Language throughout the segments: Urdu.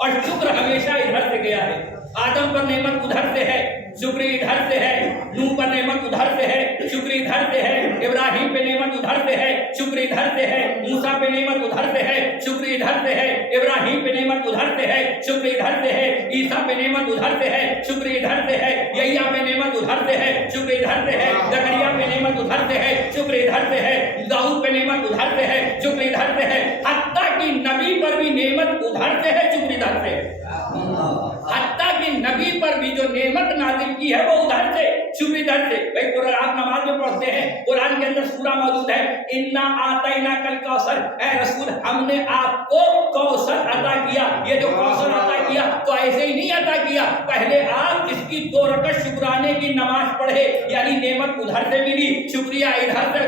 اور شکر ہمیشہ ادھر سے گیا ہے. آدم پر نعمت ادھر سے ہے، شکر ادھر سے ہے. نوح پر نعمت ادھر سے ہے، شکر ادھر سے ہے. ابراہیم پہ نعمت ادھر سے ہے، شکر ادھر سے ہے. موسیٰ پہ نعمت ادھر سے ہے، شکر ادھر سے ہے. ابراہیم پہ نعمت ادھر سے ہے، شکر ادھر سے ہے. عیسیٰ پہ نعمت ادھر سے ہے، شکر ادھر سے ہے. یحییٰ پہ نعمت ادھر سے ہے، شکر ادھر سے ہے. زکریا پہ نعمت ادھر سے ہے، شکر ادھر سے ہے. داؤد پہ نعمت ادھر سے ہے، شکر ادھر سے ہے. حتیٰ کہ نبی پر بھی نعمت ادھر سے ہے، شکر ادھر سے ہے. حتیٰ کہ نبی پر بھی جو نعمت نازل کی ہے وہ ادھر سے، شکر ادھر سے. بھائی قرآن آپ نماز میں پڑھتے ہیں، قرآن کے اندر سورہ موجود ہے انا آتیناک الکوثر، اے رسول ہم نے آپ کو کوثر عطا کیا. یہ جو کوثر عطا کیا تو ایسے ہی نہیں عطا کیا، پہلے آپ اس کی 2 رکعت شکرانے کی نماز پڑھے، یعنی نعمت ادھر سے ملی، شکریہ ادھر سے.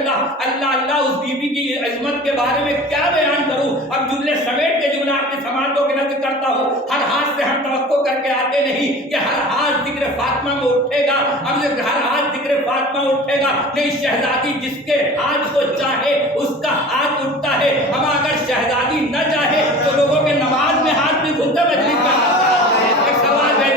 اللہ اس بی بی کی عظمت کے بارے میں کیا بیان کروں. اب جملے سمیٹ کے جملہ آپ کی سماعتوں کے نقل کرتا ہوں. ہر ہاتھ سے ہم توقع کر کے آتے نہیں کہ ہر ہاتھ ذکر فاطمہ میں اٹھے گا، ہم سے ہر ہاتھ ذکر فاطمہ اٹھے گا نہیں. شہزادی جس کے ہاتھ کو چاہے اس کا ہاتھ اٹھتا ہے. ہم اگر شہزادی نہ چاہے تو لوگوں کے نماز میں ہاتھ بھی گھنتا مجلس کا. ایک سوال ہے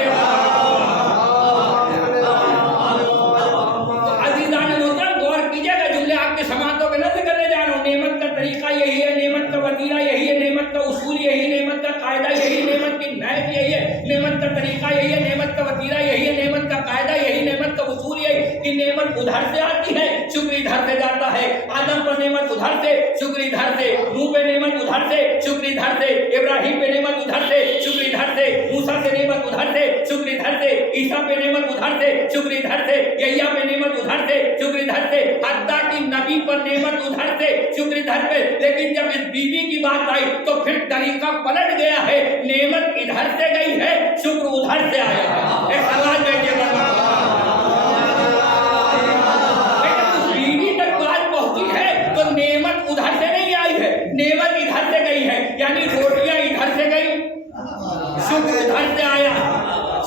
عزیزان محترم، غور کیجیے گا جملے آپ کے سماعتوں کے نقل کرنے جا رہا ہوں. نعمت کا طریقہ یہی ہے، نعمت کا وسیلہ یہی ہے، نعمت کا اصول یہی، نعمت کا قاعدہ یہی، نعمت کی نہج یہی ہے، نعمت کا طریقہ یہی ہے، نعمت کا وسیلہ یہی ہے، نعمت کا قاعدہ یہی، نعمت کا اصول یہی کہ نعمت ادھر سے آتی ہے، شکر ادھر سے جاتا ہے. آدم پر نعمت ادھر سے، شکر ادھر سے. نوح پہ نعمت ادھر سے، شکر ادھر سے. ابراہیم پہ نعمت ادھر سے، شکر ادھر سے. موسیٰ سے نعمت ادھر سے، شکر ادھر سے. عیسیٰ پہ نعمت ادھر سے، شکر ادھر سے. یحییٰ پہ نعمت ادھر سے، شکر ادھر سے. حتیٰ کہ نبی پر نعمت ادھر سے، شکر ادھر پہ. لیکن جب اس بی بی کی بات آئی تو پھر طریقہ پلٹ گیا ہے. نعمت ادھر سے گئی ہے، شکر ادھر سے آیا ہے. ایک سوال دیکھیے گا، نعمت ادھر سے نہیں آئی ہے، نعمت ادھر سے گئی ہے. یعنی روٹیاں ادھر سے گئی، شکر ادھر سے آیا،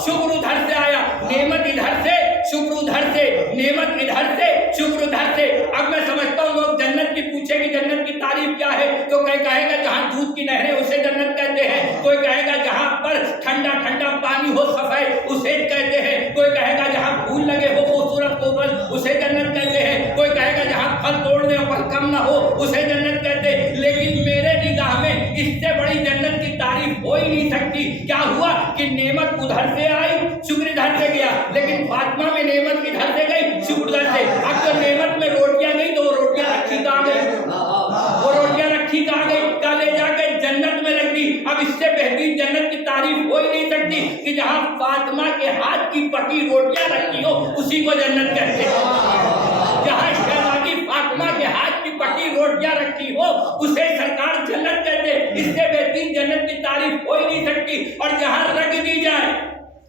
شکر ادھر سے آیا. نعمت ادھر سے، شکر ادھر سے. نعمت ادھر سے، شکر ادھر سے. اب میں سمجھتا ہوں لوگ جنت کی پوچھے کہ جنت کی تعریف کیا ہے تو کوئی کہے گا جہاں دودھ کی نہریں اسے جنت کہتے ہیں، کوئی کہے گا جہاں پر ٹھنڈا ٹھنڈا پانی ہو سفید اسے کہتے ہیں، کوئی کہے گا جہاں پھول لگے ہو خوبصورت خوبصورت اسے جنت کہتے ہیں، کوئی کہے گا جہاں پھل توڑنے پر کم نہ ہو اسے جنت کہتے ہیں. لیکن میرے نگاہ میں اس سے بڑی جنت کی تعریف ہو ہی نہیں سکتی. کیا ہوا کہ نعمت ادھر سے آئی، شکر ادھر سے گیا. لیکن فاطمہ میں نعمت ادھر سے گئی، شکر ادھر سے. اب جو نعمت میں روٹیاں گئی تو وہ روٹیاں رکھی کہاں گئی، وہ روٹیاں رکھی کہاں گئی، کہاں لے جا کے جنت میں رکھ دی. اب اس سے بہترین جنت کی تعریف ہو ہی نہیں سکتی کہ جہاں فاطمہ کے ہاتھ کی پکی روٹیاں رکھی ہو اسی کو جنت کہتے ہیں. جہاں شہزادی فاطمہ کے ہاتھ کی پکی روٹیاں رکھی ہو اسے سرکار جنت کہتے. اس سے بہترین جنت کی تعریف ہو ہی نہیں سکتی. اور جہاں رکھ دی جائے،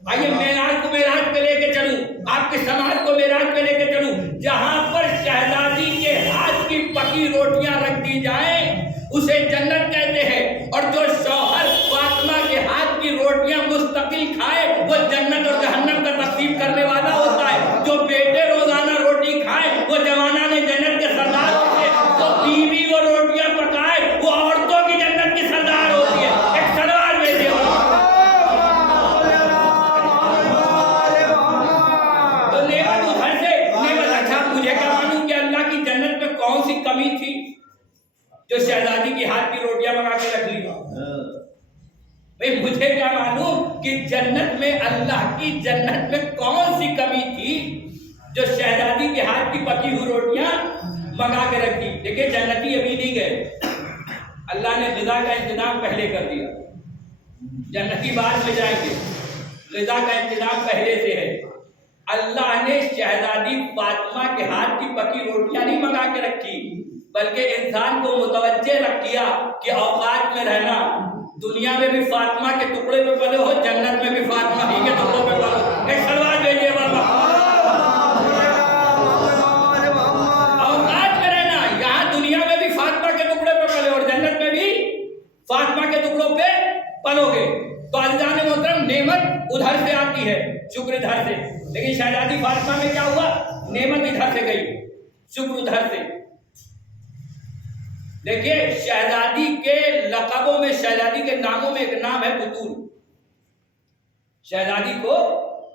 آئیے معراج کو معراج پہ لے کے چلوں، آپ کے سماج کو معراج پہ لے کے چلوں، جہاں پر شہزادی کے ہاتھ کی پکی روٹیاں رکھ دی جائیں اسے جنت کہتے ہیں. اور جو شوہر فاطمہ کے ہاتھ کی روٹیاں مستقل کھائے وہ جنت اور جہنم کا تقسیم کرنے والا ہوتا ہے. جو بیٹے روزانہ روٹی کھائے وہ جوانان جنت کے سردار ہوتے ہیں. تو بیوی وہ روٹیاں پکائے وہ عورتوں کی جنت کی سردار ہوتی ہے. ایک سلوار بیٹے تو نعمت ادھر سے نعمت. اچھا مجھے کیا معلوم کہ اللہ کی جنت میں کون سی کمی تھی جو شہزادی کی ہاتھ کی روٹیاں بنا کے رکھ لی. بھئی مجھے کیا معلوم کہ جنت میں اللہ کی جنت میں کون سی کمی تھی جو شہزادی کے ہاتھ کی پکی ہوئی روٹیاں منگا کے رکھ دی. دیکھیں جنتی ابھی نہیں گئے، اللہ نے غذا کا انتظام پہلے کر دیا. جنتی بعد میں جائیں گے، غذا کا انتظام پہلے سے ہے. اللہ نے شہزادی فاطمہ کے ہاتھ کی پکی روٹیاں نہیں منگا کے رکھی، بلکہ انسان کو متوجہ رکھ کیا کہ اوقات میں رہنا. دنیا میں بھی فاطمہ کے ٹکڑے پہ پلے ہو، جنت میں بھی فاطمہ ہی کے ٹکڑوں پہ پلو. ایک سلوار بھیجیے بابا. اوقات میں رہنا، یہاں دنیا میں بھی فاطمہ کے ٹکڑے پہ پلے اور جنت میں بھی فاطمہ کے ٹکڑوں پہ پلو گے. تو عزیزان محترم نعمت ادھر سے آتی ہے، شکر ادھر سے. لیکن شہزادی فاطمہ میں کیا ہوا، نعمت ادھر سے گئی، شکر ادھر سے. دیکھیے شہزادی کے لقبوں میں، شہزادی کے ناموں میں ایک نام ہے بطول۔ شہزادی کو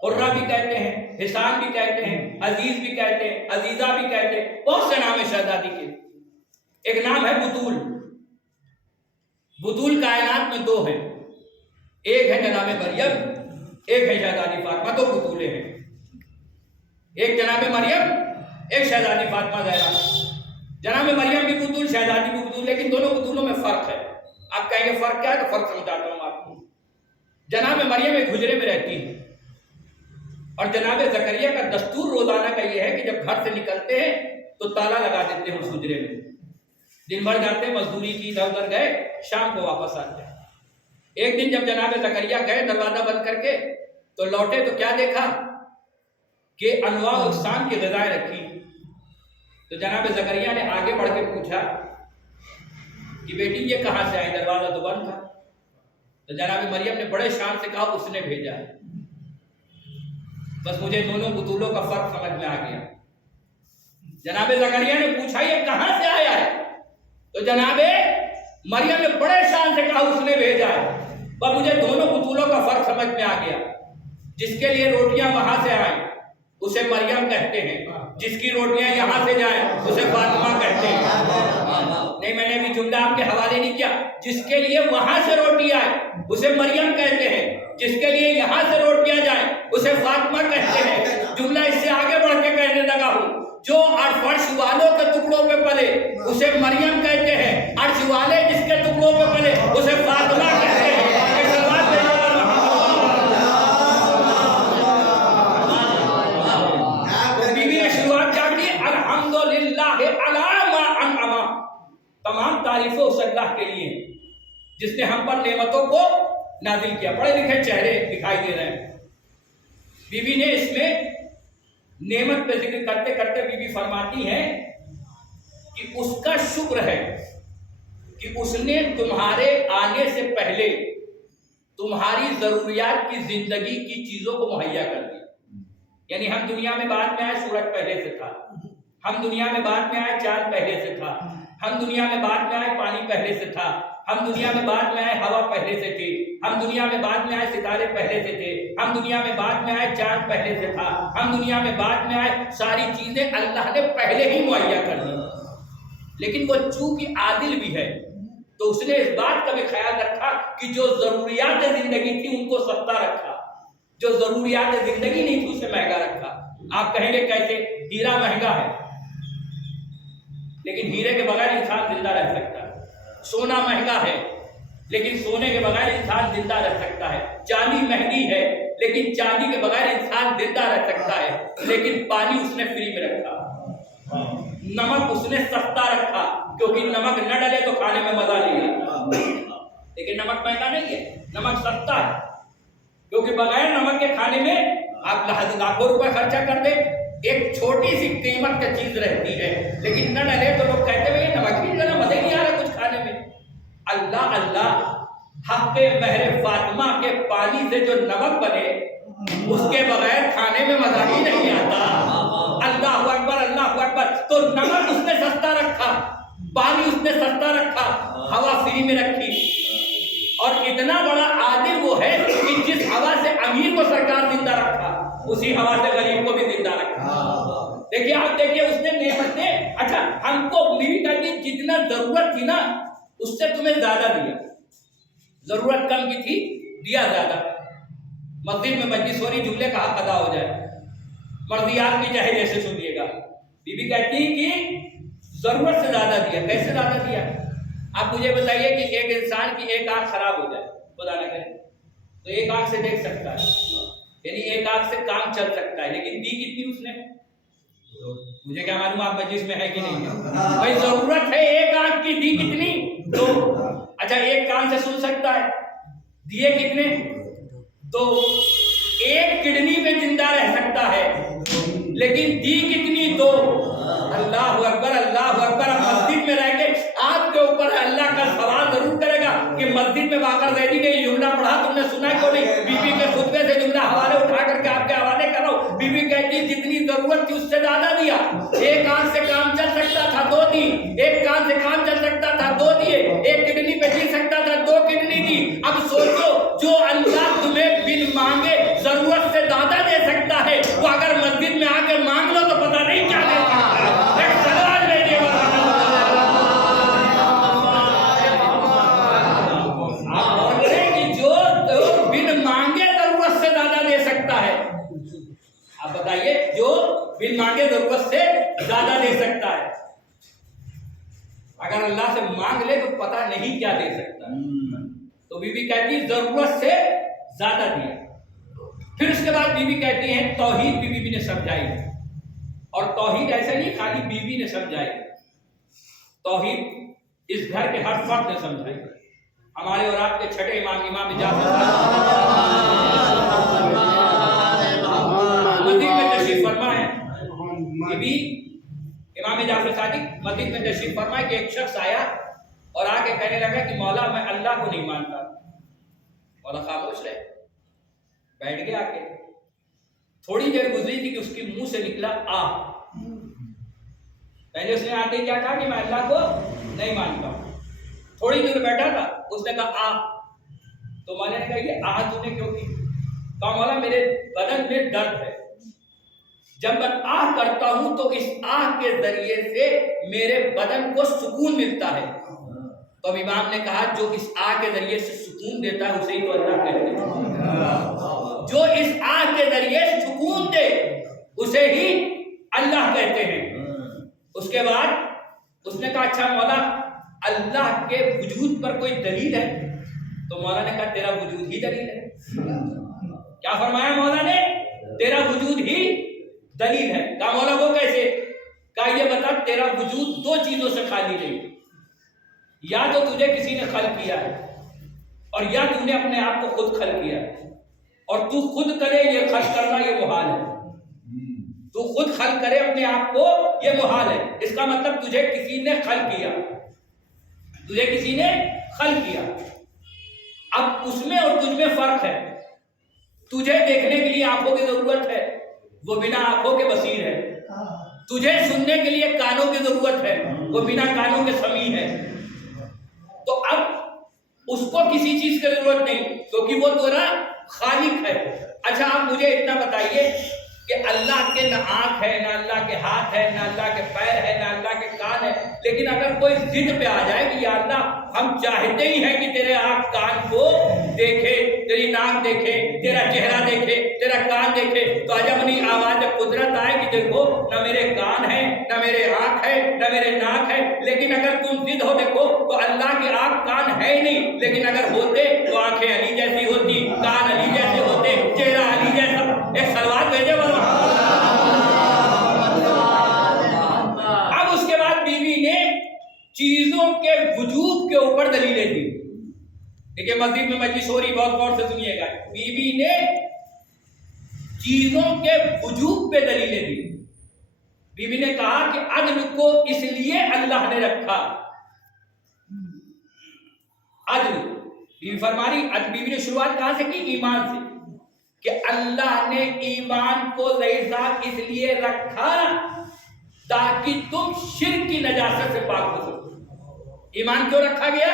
حرہ بھی کہتے ہیں، حسان بھی کہتے ہیں، عزیز بھی کہتے ہیں، عزیزہ بھی کہتے ہیں، بہت سے نام ہیں شہزادی کے۔ ایک نام ہے بطول۔ بطول کائنات میں دو ہیں، ایک ہے جناب مریم، ایک ہے شہزادی فاطمہ، دو بطولیں ہیں، ایک جناب مریم، ایک شہزادی فاطمہ زہرا۔ جناب مریم بھی بطول، شہزادی بھی بطول، لیکن دونوں بطولوں میں فرق ہے۔ آپ کہیں گے فرق کیا ہے؟ تو فرق سمجھاتا ہوں آپ کو۔ جناب مریم ایک حجرے میں رہتی ہے، اور جناب زکریا کا دستور روزانہ کا یہ ہے کہ جب گھر سے نکلتے ہیں تو تالا لگا دیتے ہیں اس حجرے میں۔ دن بھر جاتے ہیں، مزدوری کی، ادھر ادھر گئے، شام کو واپس آتے ہیں۔ ایک دن جب جناب زکریا گئے دروازہ بند کر کے تو لوٹے تو کیا دیکھا کہ انواع و اقسام کی غذائیں رکھی۔ تو جناب زکریا نے آگے بڑھ کے پوچھا کہ بیٹی یہ کہاں سے آئی؟ دروازہ تو بند تھا۔ تو جناب مریم نے بڑے شان سے کہا اس نے بھیجا ہے۔ بس مجھے دونوں بطولوں کا فرق سمجھ میں آ گیا۔ جناب زکریا نے پوچھا یہ کہاں سے آیا ہے؟ تو جناب مریم نے بڑے شان سے کہا اس نے بھیجا ہے۔ پر مجھے دونوں بطولوں کا فرق سمجھ میں آ گیا۔ جس کے لیے روٹیاں وہاں سے آئیں اسے مریم کہتے ہیں، جس کی روٹیاں یہاں سے جائیں اسے فاطمہ کہتے ہیں۔ نہیں، میں نے بھی جملہ آپ کے حوالے نہیں کیا۔ جس کے لیے وہاں سے روٹی آئے اسے مریم کہتے ہیں، جس کے لیے یہاں سے روٹیاں جائیں اسے فاطمہ کہتے ہیں۔ جملہ اس سے آگے بڑھ کے کہنے لگا ہوں، جو فرش والوں کے ٹکڑوں پہ پلے اسے مریم کہتے ہیں، عرش والے جس کے ٹکڑوں پہ پلے اسے فاطمہ کہتے ہیں۔ بیوی نے شروعات کیا کی؟ الحمدللہ علی ما انعم، تمام تعریفیں اس اللہ کے لیے جس نے ہم پر نعمتوں کو نازل کیا۔ پڑھے لکھے چہرے دکھائی دے رہے ہیں۔ بیوی نے اس میں نعمت پہ ذکر کرتے کرتے بیوی فرماتی ہے کہ اس کا شکر ہے کہ اس نے تمہارے آنے سے پہلے تمہاری ضروریات کی زندگی کی چیزوں کو مہیا کر دیا۔ یعنی ہم دنیا میں بعد میں آئے، سورج پہلے سے تھا، ہم دنیا میں بعد میں آئے، چاند پہلے سے تھا، ہم دنیا میں بعد میں آئے، پانی پہلے سے تھا، ہم دنیا میں بعد میں آئے، ہوا پہلے سے تھی، ہم دنیا میں بعد میں آئے، ستارے پہلے سے تھے، ہم دنیا میں بعد میں آئے، چاند پہلے سے تھا، ہم دنیا میں بعد میں آئے، ساری چیزیں اللہ نے پہلے ہی مہیا کر دی۔ لیکن وہ چونکہ عادل بھی ہے تو اس نے اس بات کا بھی خیال رکھا کہ جو ضروریات زندگی تھی ان کو سستا رکھا، جو ضروریات زندگی نہیں تھی اسے مہنگا رکھا۔ آپ کہیں گے کیسے؟ ہیرا مہنگا ہے لیکن ہیرے کے بغیر انسان زندہ رہ سکتا ہے، سونا مہنگا ہے لیکن سونے کے بغیر انسان زندہ رہ سکتا ہے، چاندی مہنگی ہے لیکن چاندی کے بغیر انسان زندہ رہ سکتا ہے، لیکن پانی اس نے فری میں رکھا، نمک اس نے سستا رکھا کیونکہ نمک نہ ڈلے تو کھانے میں مزہ نہیں آتا، لیکن نمک مہنگا نہیں ہے، نمک سستا ہے کیونکہ بغیر نمک کے کھانے میں آپ لاکھوں روپے خرچہ کر دیں ایک چھوٹی سی قیمت کا چیز رہتی ہے، لیکن نہ ڈلے تو لوگ کہتے ہیں یہ نمک نہیں ڈلا، مزہ ہی نہیں آ رہا کچھ کھانے میں۔ اللہ اللہ، حق مہر فاطمہ کے پانی سے جو نمک بنے اس کے بغیر کھانے میں مزہ ہی نہیں آتا۔ اللہ اکبر، اللہ اکبر۔ تو نمک اس نے سستا رکھا، پانی اس نے سستا رکھا، ہوا فری میں رکھی، اور اتنا بڑا عادل وہ ہے کہ جس ہوا سے امیر کو سرکار زندہ رکھا اسی ہوا سے غریب کو بھی زندہ رکھا۔ دیکھیے آپ دیکھیے اس نے نعمتیں، اچھا ہم کو بیوی کہتی جتنا ضرورت تھی نا اس سے تمہیں زیادہ دیا، ضرورت کم کی تھی دیا زیادہ۔ مسجد میں مجلس ہو رہی، جملے کا حق ادا ہو جائے، مرضیات کی چاہے جیسے سنیے گا۔ بیوی کہتی کہ ضرورت سے زیادہ دیا۔ کیسے زیادہ دیا؟ آپ مجھے بتائیے کہ ایک انسان کی ایک آنکھ خراب ہو جائے، خدا نہ کرے، تو ایک آنکھ سے دیکھ سکتا ہے، یعنی ایک آنکھ سے کام چل سکتا ہے، لیکن دی کتنی اس نے؟ مجھے کیا معلوم آپ مجلس میں ہے کہ نہیں ہے؟ بھائی ضرورت ہے ایک آنکھ کی، دی کتنی؟ دو۔ اچھا ایک کان سے سن سکتا ہے، دیے کتنے؟ دو۔ ایک کڈنی میں زندہ رہ سکتا ہے لیکن دی کتنی؟ دو۔ اللہ اکبر، اللہ اکبر۔ مسجد میں رہ کے آپ کے اوپر اللہ کا سوال ضرور کرے گا کہ مسجد میں باقر زیدی نے یہ جملہ پڑھا، تم نے سنا کیوں نہیں؟ بی بی کے خطبے سے جملہ حوالے اٹھا کر کے آپ کے حوالے کر رہا ہوں۔ بی بی کہتی جتنی ضرورت تھی اس سے زیادہ دیا۔ ایک کان سے کام چل سکتا تھا، دو دی۔ ایک کان سے کام چل سکتا تھا، بن مانگے ضرورت سے زیادہ دے سکتا ہے، وہ اگر مسجد میں آ کے مانگ لو تو پتہ نہیں کیا دے سکتا ہے۔ ایک سوال میں دے آپ بول رہے ہیں کہ جو بن مانگے ضرورت سے زیادہ دے سکتا ہے، آپ بتائیے جو بن مانگے ضرورت سے زیادہ دے سکتا ہے، اگر اللہ سے مانگ لے تو پتہ نہیں کیا دے سکتا ہے۔ تو بی بی کہتی ہے ضرورت سے زیادہ دیا۔ پھر اس کے بعد بی بی کہتی ہیں توحید بھی بی بی نے سمجھائی، اور توحید ایسے نہیں خالی بی بی نے سمجھائی، توحید اس گھر کے ہر فرد نے سمجھائی۔ ہمارے اور آپ کے چھٹے امام جعفر مسجد میں تشریف فرما ہے، بی بی امام جعفر صادق مسجد میں تشریف فرمائے کہ ایک شخص آیا اور آ کے کہنے لگا کہ مولا میں اللہ کو نہیں مانتا۔ مولا خاموش رہے، بیٹھ گیا آ کے، تھوڑی دیر گزری تھی کہ اس کے منہ سے نکلا آ۔ پہلے اس نے آتے کیا کہا کہ میں اللہ کو نہیں مانتا۔ تھوڑی دیر بیٹھا تھا، اس نے کہا آ۔ تو مولا نے کہا یہ آ تو نے کیوں کی؟ کہا مولا میرے بدن میں درد ہے، جب میں آہ کرتا ہوں تو اس آہ کے ذریعے سے میرے بدن کو سکون ملتا ہے۔ تو امام نے کہا جو اس آہ کے ذریعے سے سکون دیتا ہے اسے ہی تو اللہ کہتے ہیں، جو اس آہ کے ذریعے سکون دے اسے ہی اللہ کہتے ہیں۔ اس کے بعد اس نے کہا اچھا مولا اللہ کے وجود پر کوئی دلیل ہے؟ تو مولا نے کہا تیرا وجود ہی دلیل ہے۔ کیا فرمایا مولا نے؟ تیرا وجود ہی دلیل ہے۔ کہا مولا وہ کیسے؟ کہا یہ بتا تیرا وجود دو چیزوں سے خالی نہیں، یا تو تجھے کسی نے خلق کیا ہے، اور یا تو نے اپنے آپ کو خود خلق کیا ہے، اور تو خود کرے یہ خلق کرنا یہ محال ہے۔ تو خود خلق کرے اپنے آپ کو یہ محال ہے، اس کا مطلب تجھے کسی نے خلق کیا، تجھے کسی نے خلق کیا۔ اب اس میں اور تجھ میں فرق ہے، تجھے دیکھنے کے لیے آنکھوں کی ضرورت ہے، وہ بنا آنکھوں کے بصیر ہے۔ تجھے سننے کے لیے کانوں کی ضرورت ہے، وہ بنا کانوں کے سمیع ہے۔ تو اب اس کو کسی چیز کی ضرورت نہیں کیونکہ وہ تیرا خالق ہے۔ اچھا آپ مجھے اتنا بتائیے کہ اللہ کے نہ آنکھ ہے، نہ اللہ کے ہاتھ ہے، نہ اللہ کے پیر ہے، نہ اللہ کے کان ہے، لیکن اگر کوئی ضد پہ آ جائے کہ یا اللہ ہم چاہتے ہی ہیں کہ تیرے آنکھ کان کو دیکھے، تیری ناک دیکھے، تیرا چہرہ دیکھے، تیرا کان دیکھے، تو عجبنی آواز قدرت آئے کہ دیکھو نہ میرے کان ہے، نہ میرے آنکھ ہے، نہ میرے ناک ہے، لیکن اگر تم ضد ہو دیکھو تو اللہ کے آنکھ کان ہے ہی نہیں، لیکن اگر ہوتے تو آنکھیں علی جیسی ہوتی، کان علی جیسے ہوتے، چہرہ علی جیسا۔ ایک سلوات بھیجے والا۔ اب اس کے بعد بیوی نے چیزوں کے وجود کے اوپر دلیلیں دی۔ دیکھیں مسجد میں مجلس ہو رہی، بہت غور سے سنیے گا۔ بیوی نے چیزوں کے وجود پہ دلیلیں دی۔ بیوی نے کہا کہ عدل کو اس لیے اللہ نے رکھا، عدل بیوی فرما رہی، بیوی نے شروعات کہاں سے کی؟ ایمان سے، کہ اللہ نے ایمان کو ظاہر صاحب اس لیے رکھا تاکہ تم شرک کی نجاست سے پاک ہو سکو۔ ایمان کیوں رکھا گیا؟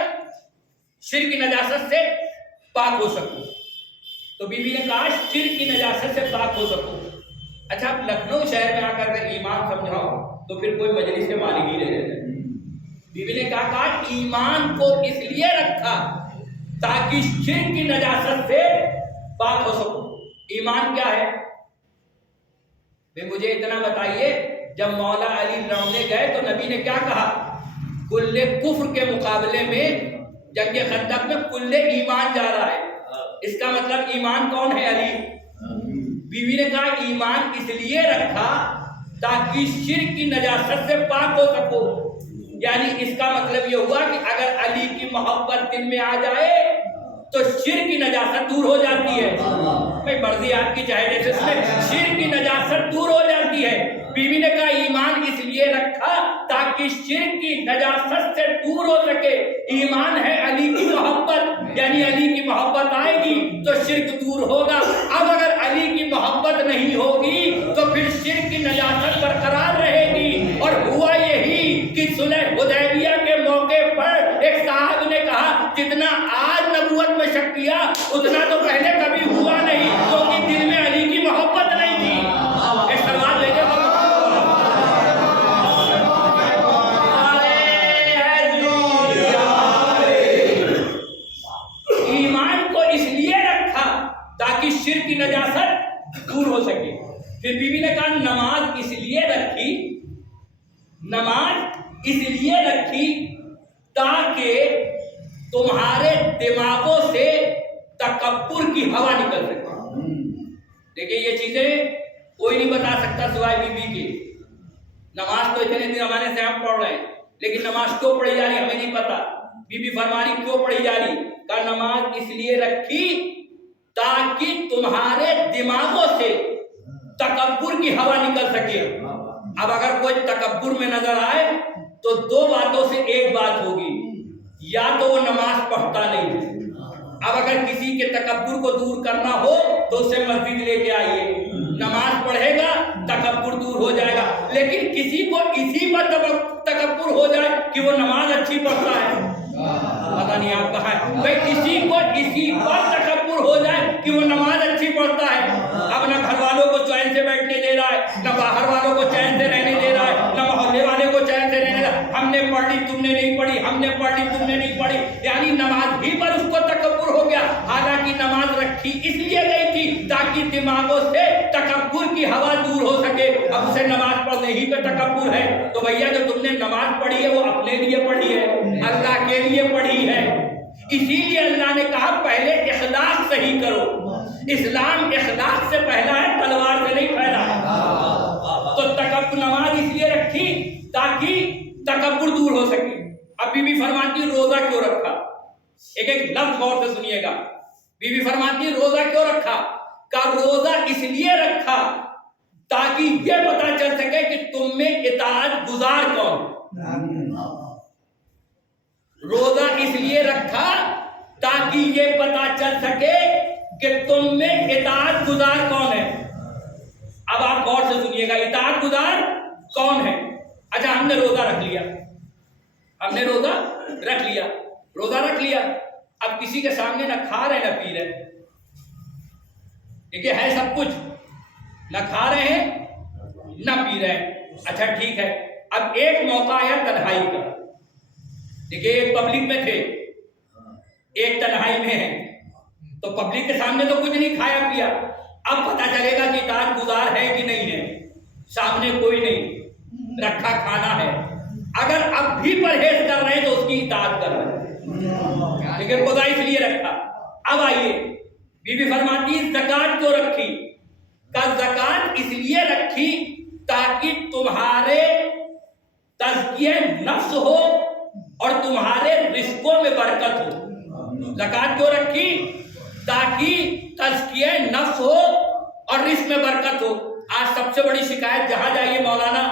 شرک کی نجاست سے پاک ہو سکو۔ تو بیوی نے کہا شرک کی نجاست سے پاک ہو سکو۔ اچھا آپ لکھنؤ شہر میں آ کر اگر ایمان سمجھاؤ تو پھر کوئی مجلس کے مالک ہی نہیں رہتے۔ بیوی نے کہا ایمان کو اس لیے رکھا تاکہ شرک کی نجاست سے پاک ہو سکو۔ ایمان کیا ہے؟ مجھے اتنا بتائیے، جب مولا علی لڑنے گئے تو نبی نے کیا کہا؟ کل کفر کے مقابلے میں جنگ خندق میں کل ایمان جا رہا ہے، اس کا مطلب ایمان کون ہے؟ علی۔ بیوی نے کہا ایمان اس لیے رکھا تاکہ شرک کی نجاست سے پاک ہو سکو، یعنی اس کا مطلب یہ ہوا کہ اگر علی کی محبت دل میں آ جائے تو شرک کی نجاست دور ہو جاتی ہے۔ میں مرضی آپ کی چاہے جیسے اس میں شرک کی نجاست دور ہو جاتی ہے۔ بیوی نے کہا ایمان اس لیے رکھا تاکہ شرک کی نجاست سے دور ہو سکے۔ ایمان ہے علی کی محبت، یعنی علی کی محبت آئے گی تو شرک دور ہوگا۔ اب اگر علی کی محبت نہیں ہوگی تو پھر شرک کی نجاست برقرار رہے گی۔ اور ہوا یہی کہ صلح حدیبیہ کے موقع پر ایک صاحب نے کہا جتنا آج نبوت میں شک کیا اتنا تو پہلے کبھی ہوا نہیں۔ تاکہ شرک کی نجاست دور ہو سکے۔ پھر بیوی نے کہا نماز اس لیے رکھی، نماز اس لیے رکھی تاکہ تمہارے دماغوں سے تکبر کی ہوا نکل سکے۔ دیکھیں یہ چیزیں کوئی نہیں بتا سکتا سوائے بیوی کے۔ نماز تو اتنے زمانے سے ہم پڑھ رہے ہیں، لیکن نماز کیوں پڑھی جا رہی ہمیں نہیں پتا۔ بیوی فرما رہی کیوں پڑھی جا رہی؟ کہ نماز اس لیے رکھی تاکہ تمہارے دماغوں سے تکبر کی ہوا نکل سکے۔ اب اگر کوئی تکبر میں نظر آئے تو دو باتوں سے ایک بات ہوگی، یا تو وہ نماز پڑھتا نہیں۔ اب اگر کسی کے تکبر کو دور کرنا ہو تو اسے مسجد لے کے آئیے، نماز پڑھے گا تکبر دور ہو جائے گا۔ لیکن کسی کو اسی پر تکبر ہو جائے کہ وہ نماز اچھی پڑھتا ہے، پتہ نہیں آپ کہاں ہے بھائی، کسی کو اسی پر تکبر ہو جائے کہ وہ نماز اچھی پڑھتا ہے، اب نہ گھر والوں کو چین سے بیٹھنے دے رہا ہے، نہ باہر والوں کو چین سے رہنے دے رہا ہے، نہ محلے والے کو چین سے رہنے دے رہا ہے۔ ہم نے پڑھ لی تم نے نہیں پڑھی، ہم نے پڑھ لی تم نے نہیں پڑھی، یعنی نماز ہی پر اس کو تکبر ہو گیا۔ حالانکہ نماز رکھی اس لیے گئی تھی تاکہ دماغوں سے تکبر کی ہوا دور ہو سکے۔ اب اسے نماز پڑھنے ہی پہ تکبر ہے تو بھیا جو تم نے نماز پڑھی ہے وہ اپنے لیے پڑھی ہے، اللہ کے لیے پڑھی ہے۔ اسی لیے اللہ نے کہا پہلے اخلاص صحیح کرو۔ اسلام اخلاص سے پہلا ہے، تلوار سے نہیں پھیلا ہے۔ تو تکبر نماز اس لیے رکھی تاکہ تکبر دور ہو سکے۔ اب بی بی فرماتی روزہ کیوں رکھا؟ ایک ایک لفظ غور سے سنیے گا۔ بی بی فرماتی روزہ کیوں رکھا؟ کہ روزہ اس لیے رکھا تاکہ یہ پتا چل سکے کہ تم میں اطاعت گزار کون۔ روزہ اس لیے رکھا تاکہ یہ پتا چل سکے کہ تم میں اطاعت گزار کون ہے۔ اب آپ غور سے سنیے گا، اطاعت گزار کون ہے؟ اچھا ہم نے روزہ رکھ لیا، ہم نے روزہ رکھ لیا، روزہ رکھ لیا، اب کسی کے سامنے نہ کھا رہے نہ پی رہے، دیکھیے ہے سب کچھ، نہ کھا رہے ہیں نہ پی رہے ہیں۔ اچھا ٹھیک ہے، اب ایک موقع آیا تنہائی کا، دیکھیے ایک پبلک میں تھے، ایک تنہائی میں ہے، تو پبلک کے سامنے تو کچھ نہیں کھایا پیا، اب پتا چلے گا کہ اطاعت گزار ہے کہ نہیں ہے۔ سامنے کوئی نہیں، رکھا کھانا ہے، اگر اب بھی پرہیز کر رہے ہیں تو اس کی اطاعت کر رہے ہیں، لیکن خدا اس لیے رکھا۔ اب آئیے بی بی فرماتی زکوٰۃ کیوں رکھی؟ کہ زکوٰۃ اس لیے رکھی تاکہ تمہارے تزکیہ نفس ہو اور تمہارے رزقوں میں برکت ہو۔ زکوٰۃ کیوں رکھی؟ تاکہ تزکیہ نفس ہو اور رزق میں برکت ہو۔ آج سب سے بڑی شکایت جہاں جائیے مولانا،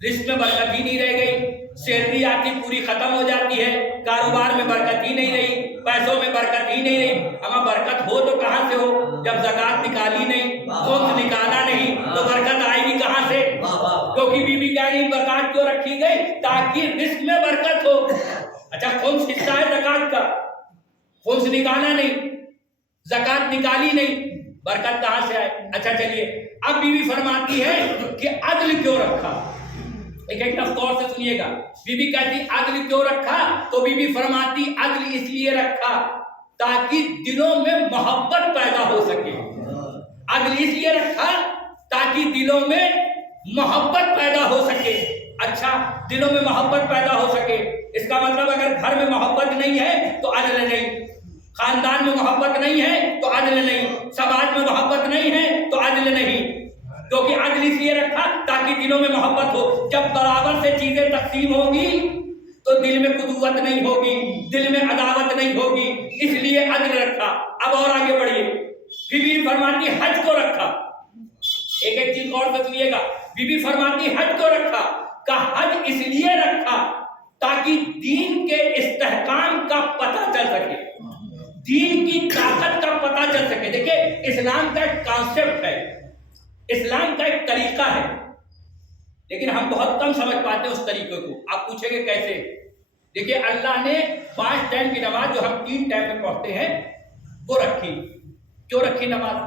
رزق میں برکت ہی نہیں رہ گئی، سیلری آتی پوری ختم ہو جاتی ہے، کاروبار میں برکت ہی نہیں رہی، پیسوں میں برکت ہی نہیں رہی۔ ہمیں برکت ہو تو کہاں سے ہو جب زکوٰۃ نکالی نہیں، خود نکالا نہیں تو برکت آئے گی کہاں سے؟ کیونکہ بی بی کہہ رہی زکوٰۃ کیوں رکھی گئی؟ تاکہ رزق میں برکت ہو۔ اچھا خمس حصہ ہے زکوٰۃ کا، خمس نکالا نہیں، زکوٰۃ نکالی نہیں، برکت کہاں سے آئے؟ اچھا چلیے اب بی بی فرماتی ہے کہ عدل کیوں رکھا؟ ایک ایک لفظ غور سے سنیے گا۔ بی بی کہتی عدل کیوں رکھا؟ تو بی بی فرماتی عدل اس لیے رکھا تاکہ دلوں میں محبت پیدا ہو سکے۔ عدل اس لیے رکھا تاکہ دلوں میں محبت پیدا ہو سکے۔ اچھا دلوں میں محبت پیدا ہو سکے، اس کا مطلب اگر گھر میں محبت نہیں ہے تو عدل نہیں، خاندان میں محبت نہیں ہے تو عدل نہیں، سماج میں محبت نہیں ہے تو عدل نہیں۔ کیونکہ عدل اس لیے رکھا تاکہ دلوں میں محبت ہو۔ جب برابر سے چیزیں تقسیم ہوگی تو دل میں قدوت نہیں ہوگی، دل میں عداوت نہیں ہوگی، اس لیے عدل رکھا۔ اب اور آگے بڑھیے، بی بی فرماتی حج کو رکھا۔ ایک ایک چیز غور سے سنیے گا، بی بی فرماتی حج کو رکھا کہ حج اس لیے رکھا تاکہ دین کے استحکام کا پتہ چل سکے، دین کی طاقت کا پتہ چل سکے۔ دیکھیں اسلام کا ایک کانسیپٹ ہے، اسلام کا ایک طریقہ ہے، لیکن ہم بہت کم سمجھ پاتے ہیں اس طریقے کو۔ آپ پوچھیں گے کیسے؟ دیکھیے اللہ نے 5 ٹائم کی نماز جو ہم 3 ٹائم میں پڑھتے ہیں وہ رکھی۔ کیوں رکھی نماز؟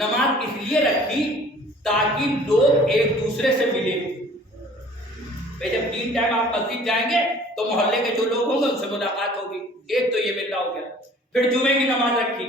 نماز اس لیے رکھی تاکہ لوگ ایک دوسرے سے ملیں۔ جب 3 ٹائم آپ مسجد جائیں گے تو محلے کے جو لوگ ہوں گے ان سے ملاقات ہوگی، ایک تو یہ ملنا ہو گیا۔ پھر جمعے کی نماز رکھی،